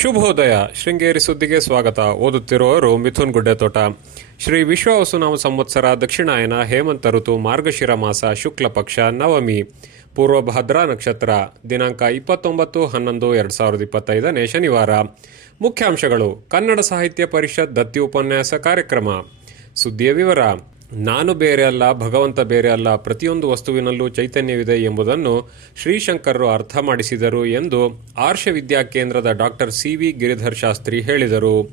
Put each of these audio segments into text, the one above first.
ಶುಭೋದಯ. ಶೃಂಗೇರಿ ಸುದ್ದಿಗೆ ಸ್ವಾಗತ. ಓದುತ್ತಿರುವವರು ಮಿಥುನ್ ಗುಡ್ಡೆತೋಟ. ಶ್ರೀ ವಿಶ್ವ ವಸುನಾಮ ಸಂವತ್ಸರ ದಕ್ಷಿಣಾಯನ ಹೇಮಂತ ಋತು ಮಾರ್ಗಶಿರ ಮಾಸ ಶುಕ್ಲ ಪಕ್ಷ ನವಮಿ. ಪೂರ್ವ ಭದ್ರಾ ನಕ್ಷತ್ರ. ದಿನಾಂಕ ಇಪ್ಪತ್ತೊಂಬತ್ತು ಹನ್ನೊಂದು ಎರಡು ಸಾವಿರದ ಇಪ್ಪತ್ತೈದನೇ ಶನಿವಾರ. ಮುಖ್ಯಾಂಶಗಳು. ಕನ್ನಡ ಸಾಹಿತ್ಯ ಪರಿಷತ್ ದತ್ತಿ ಉಪನ್ಯಾಸ ಕಾರ್ಯಕ್ರಮ. ಸುದ್ದಿಯ ವಿವರ. ನಾನು ಬೇರೆ ಅಲ್ಲ, ಭಗವಂತ ಬೇರೆ ಅಲ್ಲ, ಪ್ರತಿಯೊಂದು ವಸ್ತುವಿನಲ್ಲೂ ಚೈತನ್ಯವಿದೆ ಎಂಬುದನ್ನು ಶ್ರೀಶಂಕರರು ಅರ್ಥ ಮಾಡಿಸಿದರು ಎಂದು ಆರ್ಷ ವಿದ್ಯಾ ಕೇಂದ್ರದ doctor C V Giridhar Shastri ಹೇಳಿದರು.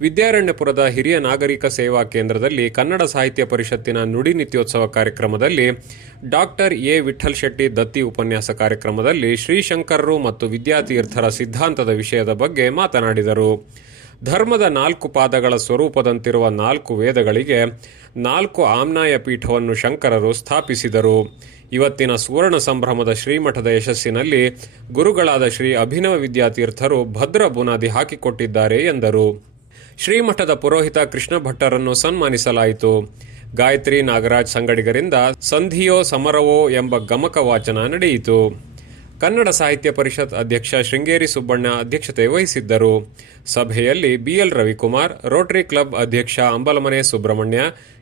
ವಿದ್ಯಾರಣ್ಯಪುರದ ಹಿರಿಯ ನಾಗರಿಕ ಸೇವಾ ಕೇಂದ್ರದಲ್ಲಿ ಕನ್ನಡ ಸಾಹಿತ್ಯ ಪರಿಷತ್ತಿನ ನುಡಿ ನಿತ್ಯೋತ್ಸವ ಕಾರ್ಯಕ್ರಮದಲ್ಲಿ ಡಾಕ್ಟರ್ ಎ ವಿಠಲ್ ಶೆಟ್ಟಿ ದತ್ತಿ ಉಪನ್ಯಾಸ ಕಾರ್ಯಕ್ರಮದಲ್ಲಿ ಶ್ರೀಶಂಕರರು ಮತ್ತು ವಿದ್ಯಾತೀರ್ಥರ ಸಿದ್ಧಾಂತದ ವಿಷಯದ ಬಗ್ಗೆ ಮಾತನಾಡಿದರು. ಧರ್ಮದ ನಾಲ್ಕು ಪಾದಗಳ ಸ್ವರೂಪದಂತಿರುವ ನಾಲ್ಕು ವೇದಗಳಿಗೆ ನಾಲ್ಕು ಆಮ್ನಾಯ ಪೀಠವನ್ನು ಶಂಕರರು ಸ್ಥಾಪಿಸಿದರು. ಇವತ್ತಿನ ಸುವರ್ಣ ಸಂಭ್ರಮದ ಶ್ರೀಮಠದ ಯಶಸ್ಸಿನಲ್ಲಿ ಗುರುಗಳಾದ ಶ್ರೀ ಅಭಿನವ ವಿದ್ಯಾತೀರ್ಥರು ಭದ್ರ ಬುನಾದಿ ಹಾಕಿಕೊಟ್ಟಿದ್ದಾರೆ ಎಂದರು. ಶ್ರೀಮಠದ ಪುರೋಹಿತ ಕೃಷ್ಣ ಭಟ್ಟರನ್ನು ಸನ್ಮಾನಿಸಲಾಯಿತು. ಗಾಯತ್ರಿ ನಾಗರಾಜ್ ಸಂಗಡಿಗರಿಂದ ಸಂಧಿಯೋ ಸಮರವೋ ಎಂಬ ಗಮಕ ವಾಚನ ನಡೆಯಿತು. ಕನ್ನಡ ಸಾಹಿತ್ಯ ಪರಿಷತ್ ಅಧ್ಯಕ್ಷ ಶೃಂಗೇರಿ ಸುಬ್ಬಣ್ಣ ಅಧ್ಯಕ್ಷತೆ ವಹಿಸಿದ್ದರು. ಸಭೆಯಲ್ಲಿ ಬಿಎಲ್ ರವಿಕುಮಾರ್, ರೋಟರಿ ಕ್ಲಬ್ ಅಧ್ಯಕ್ಷ Ambalamane Subrahmanya,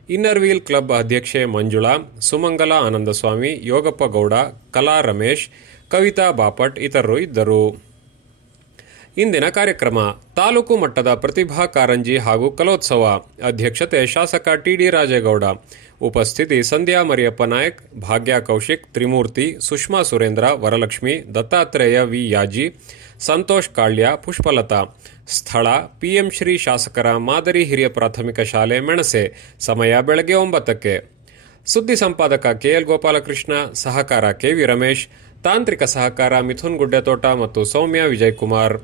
Inner Wheel Club ಅಧ್ಯಕ್ಷೆ ಮಂಜುಳಾ, ಸುಮಂಗಲ ಆನಂದಸ್ವಾಮಿ, ಯೋಗಪ್ಪ ಗೌಡ, ಕಲಾ ರಮೇಶ್, ಕವಿತಾ ಬಾಪಟ್ ಇತರರು ಇದ್ದರು. ಇಂದಿನ ಕಾರ್ಯಕ್ರಮ, ತಾಲೂಕು ಮಟ್ಟದ ಪ್ರತಿಭಾ ಕಾರಂಜಿ ಹಾಗೂ ಕಲೋತ್ಸವ. ಅಧ್ಯಕ್ಷತೆ ಶಾಸಕ ಟಿಡಿ ರಾಜೇಗೌಡ. ಉಪಸ್ಥಿತಿ ಸಂಧ್ಯಾ ಮರಿಯಪ್ಪ ನಾಯಕ್ ಭಾಗ್ಯ ಕೌಶಿಕ್ ತ್ರಿಮೂರ್ತಿ ಸುಷ್ಮಾ ಸುರೇಂದ್ರ ವರಲಕ್ಷ್ಮಿ ದತ್ತಾತ್ರೇಯ ವಿ ಯಾಜಿ ಸಂತೋಷ್ ಕಾಳ್ಯ ಪುಷ್ಪಲತಾ ಸ್ಥಳ ಪಿಎಂ ಶ್ರೀ ಶಾಸಕರ ಮಾದರಿ ಹಿರಿಯ ಪ್ರಾಥಮಿಕ ಶಾಲೆ ಮೆಣಸೆ ಸಮಯ ಬೆಳಗ್ಗೆ ಒಂಬತ್ತಕ್ಕೆ ಸುದ್ದಿ ಸಂಪಾದಕ ಕೆಎಲ್ ಗೋಪಾಲಕೃಷ್ಣ ಸಹಕಾರ ಕೆವಿ ರಮೇಶ್ ತಾಂತ್ರಿಕ ಸಹಕಾರ ಮಿಥುನ್ ಗುಡ್ಡೆತೋಟ ಮತ್ತು ಸೌಮ್ಯ ವಿಜಯಕುಮಾರ್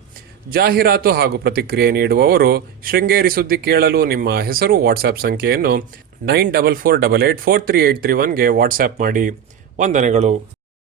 ಜಾಹೀರಾತು ಹಾಗೂ ಪ್ರತಿಕ್ರಿಯೆ ನೀಡುವವರು ಶೃಂಗೇರಿ ಸುದ್ದಿ ಕೇಳಲು ನಿಮ್ಮ ಹೆಸರು ವಾಟ್ಸ್ಆ್ಯಪ್ ಸಂಖ್ಯೆಯನ್ನು nine double four double eight four three eight three ಒನ್ಗೆ WhatsApp ಮಾಡಿ. ವಂದನೆಗಳು.